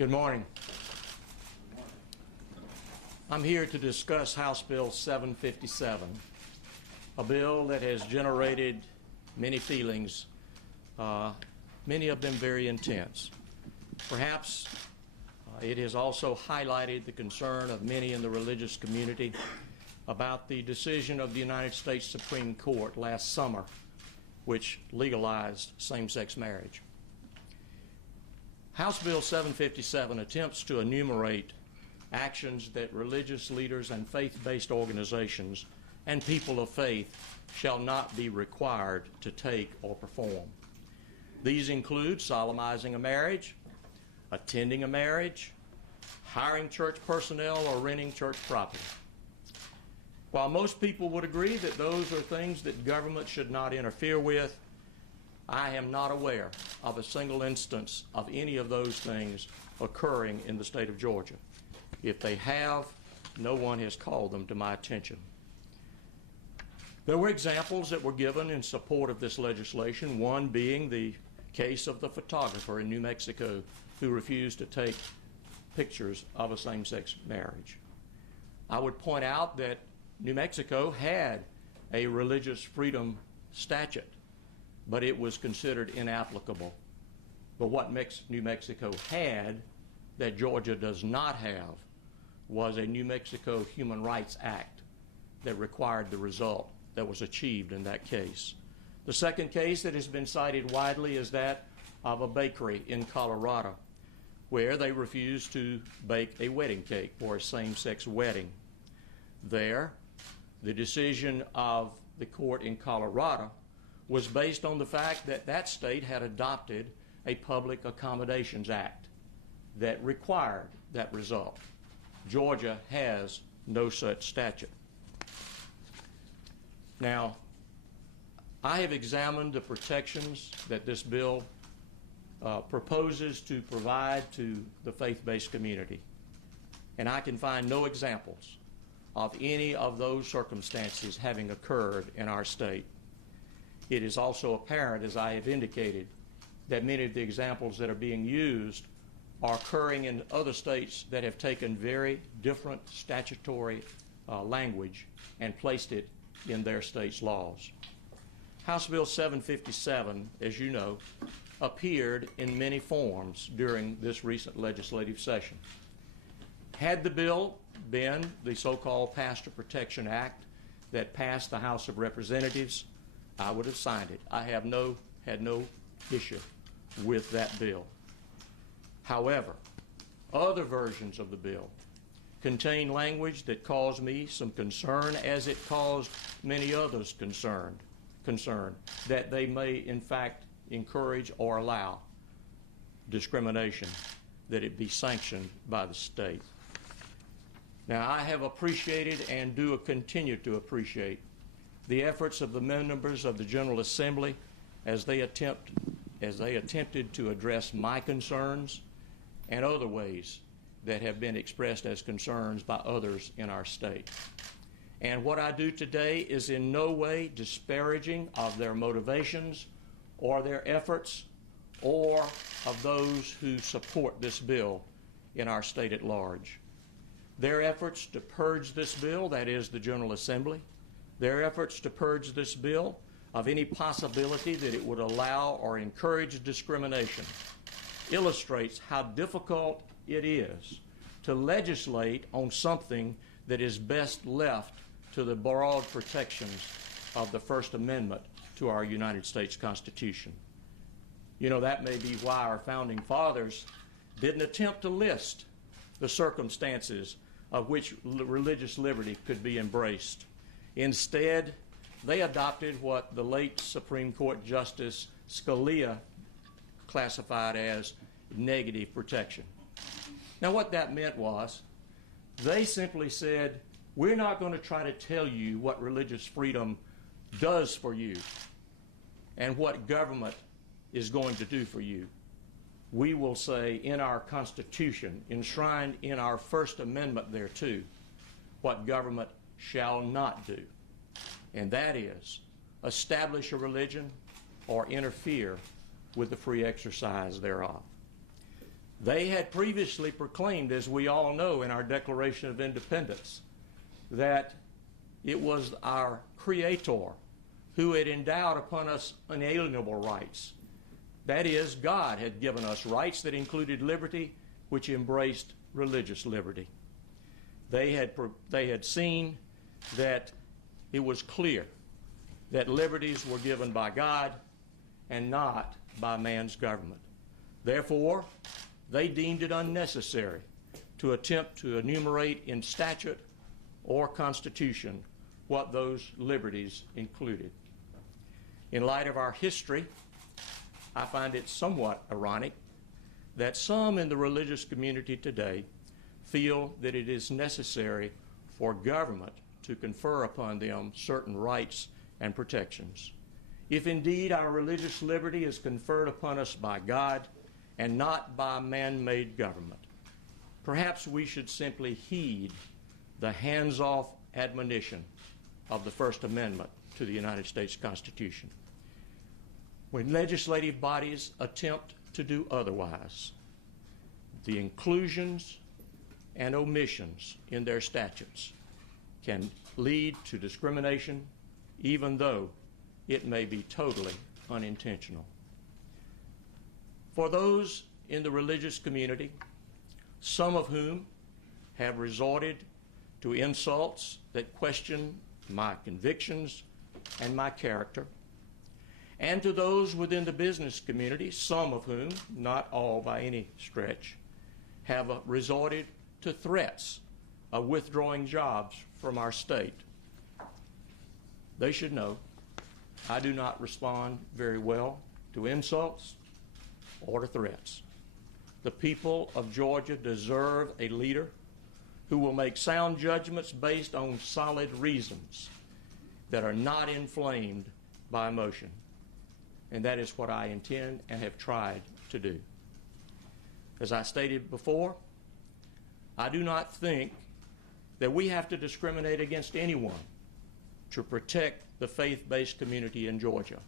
Good morning. I'm here to discuss House Bill 757, a bill that has generated many feelings, many of them very intense. Perhaps it has also highlighted the concern of many in the religious community about the decision of the United States Supreme Court last summer, which legalized same-sex marriage. House Bill 757 attempts to enumerate actions that religious leaders and faith-based organizations and people of faith shall not be required to take or perform. These include solemnizing a marriage, attending a marriage, hiring church personnel, or renting church property. While most people would agree that those are things that government should not interfere with, I am not aware of a single instance of any of those things occurring in the state of Georgia. If they have, no one has called them to my attention. There were examples that were given in support of this legislation, one being the case of the photographer in New Mexico who refused to take pictures of a same-sex marriage. I would point out that New Mexico had a religious freedom statute, but it was considered inapplicable. But what New Mexico had that Georgia does not have was a New Mexico Human Rights Act that required the result that was achieved in that case. The second case that has been cited widely is that of a bakery in Colorado, where they refused to bake a wedding cake for a same-sex wedding. There, the decision of the court in Colorado was based on the fact that that state had adopted a Public Accommodations Act that required that result. Georgia has no such statute. Now, I have examined the protections that this bill proposes to provide to the faith-based community, and I can find no examples of any of those circumstances having occurred in our state. It is also apparent, as I have indicated, that many of the examples that are being used are occurring in other states that have taken very different statutory language and placed it in their state's laws. House Bill 757, as you know, appeared in many forms during this recent legislative session. Had the bill been the so-called Pastor Protection Act that passed the House of Representatives, I would have signed it. I had no issue with that bill. However, other versions of the bill contain language that caused me some concern, as it caused many others concern that they may in fact encourage or allow discrimination, that it be sanctioned by the state. Now, I have appreciated and do continue to appreciate the efforts of the members of the General Assembly as they attempted to address my concerns and other ways that have been expressed as concerns by others in our state. And what I do today is in no way disparaging of their motivations or their efforts or of those who support this bill in our state at large. Their efforts to purge this bill, that is the General Assembly, their efforts to purge this bill of any possibility that it would allow or encourage discrimination illustrates how difficult it is to legislate on something that is best left to the broad protections of the First Amendment to our United States Constitution. You know, that may be why our founding fathers didn't attempt to list the circumstances of which religious liberty could be embraced. Instead, they adopted what the late Supreme Court Justice Scalia classified as negative protection. Now, what that meant was they simply said, we're not going to try to tell you what religious freedom does for you and what government is going to do for you. We will say in our Constitution, enshrined in our First Amendment thereto, what government shall not do, and that is establish a religion or interfere with the free exercise thereof. They had previously proclaimed, as we all know in our Declaration of Independence, that it was our Creator who had endowed upon us unalienable rights. That is, God had given us rights that included liberty, which embraced religious liberty. They had seen that it was clear that liberties were given by God and not by man's government. Therefore, they deemed it unnecessary to attempt to enumerate in statute or constitution what those liberties included. In light of our history, I find it somewhat ironic that some in the religious community today feel that it is necessary for government to confer upon them certain rights and protections. If indeed our religious liberty is conferred upon us by God and not by man-made government, perhaps we should simply heed the hands-off admonition of the First Amendment to the United States Constitution. When legislative bodies attempt to do otherwise, the inclusions and omissions in their statutes can lead to discrimination, even though it may be totally unintentional. For those in the religious community, some of whom have resorted to insults that question my convictions and my character, and to those within the business community, some of whom, not all by any stretch, have resorted to threats of withdrawing jobs from our state. They should know I do not respond very well to insults or to threats. The people of Georgia deserve a leader who will make sound judgments based on solid reasons that are not inflamed by emotion. And that is what I intend and have tried to do. As I stated before, I do not think that we have to discriminate against anyone to protect the faith-based community in Georgia,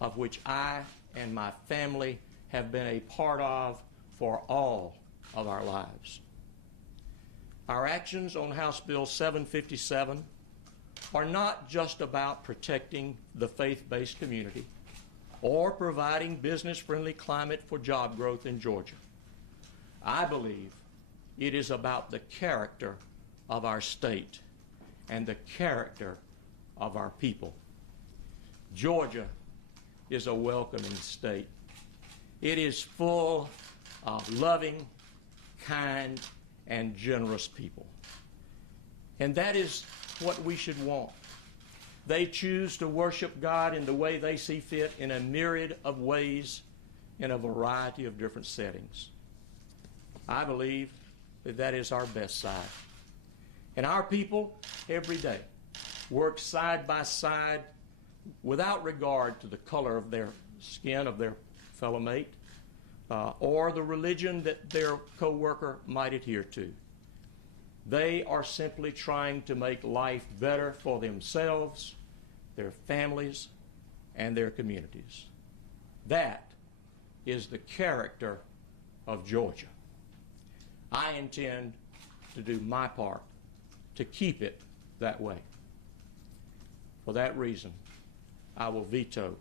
of which I and my family have been a part of for all of our lives. Our actions on House Bill 757 are not just about protecting the faith-based community or providing business-friendly climate for job growth in Georgia. I believe it is about the character of our state and the character of our people. Georgia is a welcoming state. It is full of loving, kind, and generous people. And that is what we should want. They choose to worship God in the way they see fit in a myriad of ways in a variety of different settings. I believe that that is our best side. And our people, every day, work side by side without regard to the color of their skin of their fellow mate or the religion that their co-worker might adhere to. They are simply trying to make life better for themselves, their families, and their communities. That is the character of Georgia. I intend to do my part to keep it that way. For that reason, I will veto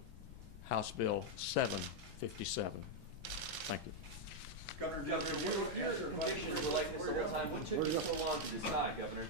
House Bill 757. Thank you. Governor, your convictions were like this the whole time. What took you so long to decide, Governor?